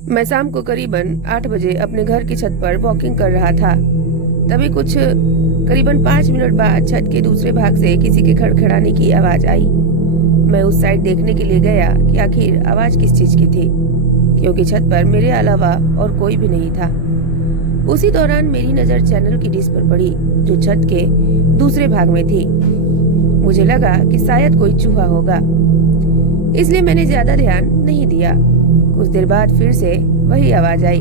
मैं शाम को करीबन 8 बजे अपने घर की छत पर वॉकिंग कर रहा था। तभी कुछ करीबन 5 मिनट बाद छत के दूसरे भाग से किसी के खड़खड़ाने की आवाज आई। मैं उस साइड देखने के लिए गया कि आखिर आवाज किस चीज की थी, क्योंकि छत पर मेरे अलावा और कोई भी नहीं था। उसी दौरान मेरी नजर चैनल की डिश पर पड़ी, जो छत के दूसरे भाग में थी। मुझे लगा कि शायद कोई चूहा होगा, इसलिए मैंने ज्यादा ध्यान नहीं दिया। कुछ देर बाद फिर से वही आवाज आई।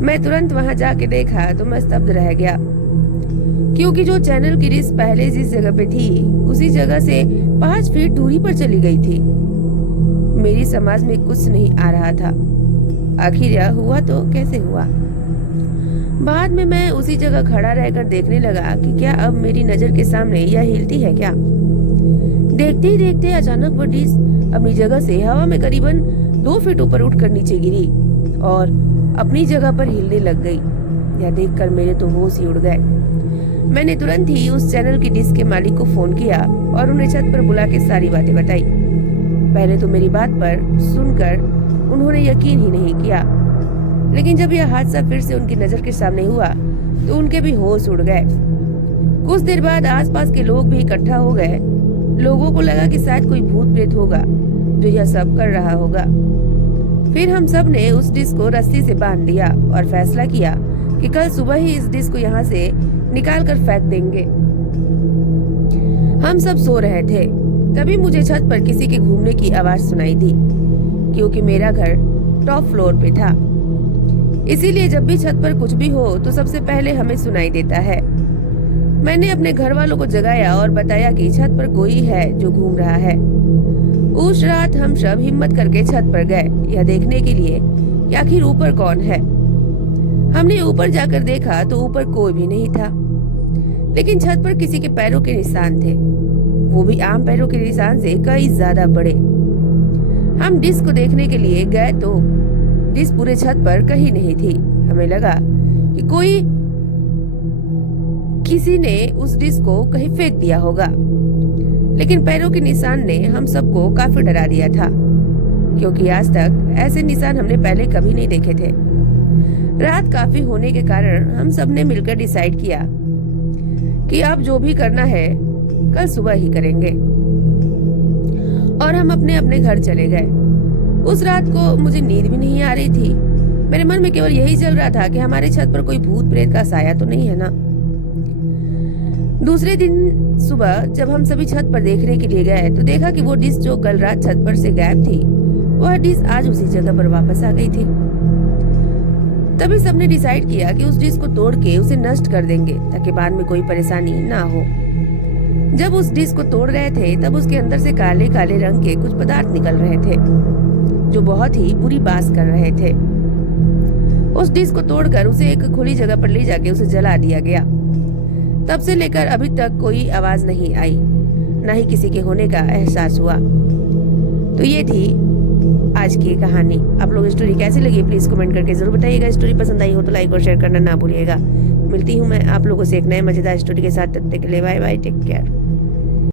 मैं तुरंत वहां जाके देखा तो मैं स्तब्ध रह गया, क्योंकि जो चैनल की डिश पहले जिस जगह पे थी उसी जगह से 5 फीट दूरी पर चली गई थी। मेरी समझ में कुछ नहीं आ रहा था। आखिर यह हुआ तो कैसे हुआ। बाद में मैं उसी जगह खड़ा रहकर देखने लगा कि क्या अब मेरी नजर के सामने यह हिलती है क्या। देखते ही देखते अचानक वो डिश अपनी जगह से हवा में करीबन 2 फीट ऊपर उठकर नीचे गिरी और अपनी जगह पर हिलने लग गई। यह देखकर मेरे तो होश ही उड़ गए। मैंने तुरंत ही उस चैनल की डिश के मालिक को फोन किया और उन्हें छत पर बुला के सारी बातें बताई। पहले तो मेरी बात पर सुनकर उन्होंने यकीन ही नहीं किया, लेकिन जब यह हादसा फिर से उनकी नजर के सामने हुआ तो उनके भी होश उड़ गए। कुछ देर बाद आसपास के लोग भी इकट्ठा हो गए। लोगों को लगा कि शायद कोई भूत प्रेत होगा जो यह सब कर रहा होगा। फिर हम सब ने उस डिश को रस्सी से बांध दिया और फैसला किया कि कल सुबह ही इस डिश को यहाँ से निकाल कर फेंक देंगे। हम सब सो रहे थे, तभी मुझे छत पर किसी के घूमने की आवाज सुनाई दी, क्योंकि मेरा घर टॉप फ्लोर पे था। इसीलिए जब भी छत पर कुछ भी हो तो सबसे पहले हमें सुनाई देता है। मैंने अपने घर वालों को जगाया और बताया कि छत पर कोई है जो घूम रहा है। उस रात हम सब हिम्मत करके छत पर गए, यह देखने के लिए कि आखिर ऊपर कौन है। हमने ऊपर जाकर देखा तो ऊपर कोई भी नहीं था, लेकिन छत पर किसी के पैरों के निशान थे, वो भी आम पैरों के निशान से कई ज्यादा बड़े। हम डिश को देखने के लिए गए तो डिश पूरे छत पर कहीं नहीं थी। हमें लगा कि किसी ने उस डिश को कहीं फेंक दिया होगा, लेकिन पैरों के निशान ने हम सबको काफी डरा दिया था, क्योंकि आज तक ऐसे निशान हमने पहले कभी नहीं देखे थे। रात काफी होने के कारण हम सब ने मिलकर डिसाइड किया कि अब जो भी करना है कल सुबह ही करेंगे, और हम अपने अपने घर चले गए। उस रात को मुझे नींद भी नहीं आ रही थी। मेरे मन में केवल यही चल रहा था कि हमारे छत पर कोई भूत प्रेत का साया तो नहीं है ना। दूसरे दिन सुबह जब हम सभी छत पर देखने के लिए गए तो देखा कि वो डिश जो कल रात छत पर से गायब थी, वह डिश आज उसी जगह पर वापस आ गई थी। तभी सबने डिसाइड किया कि उस डिश को तोड़ के उसे नष्ट कर देंगे, ताकि बाद में कोई परेशानी ना हो। जब उस डिश को तोड़ रहे थे तब उसके अंदर से काले काले रंग के कुछ पदार्थ निकल रहे थे, जो बहुत ही बुरी बास कर रहे थे। उस डिश को तोड़कर उसे एक खुली जगह पर ले जाके उसे जला दिया गया। तब से लेकर अभी तक कोई आवाज नहीं आई, न ही किसी के होने का एहसास हुआ। तो ये थी आज की कहानी। आप लोग स्टोरी कैसी लगी प्लीज कमेंट करके जरूर बताइएगा। स्टोरी पसंद आई हो तो लाइक और शेयर करना ना भूलिएगा। मिलती हूँ मैं आप लोगों से एक नए मजेदार स्टोरी के साथ। तब तक के लिए बाय बाय, टेक केयर।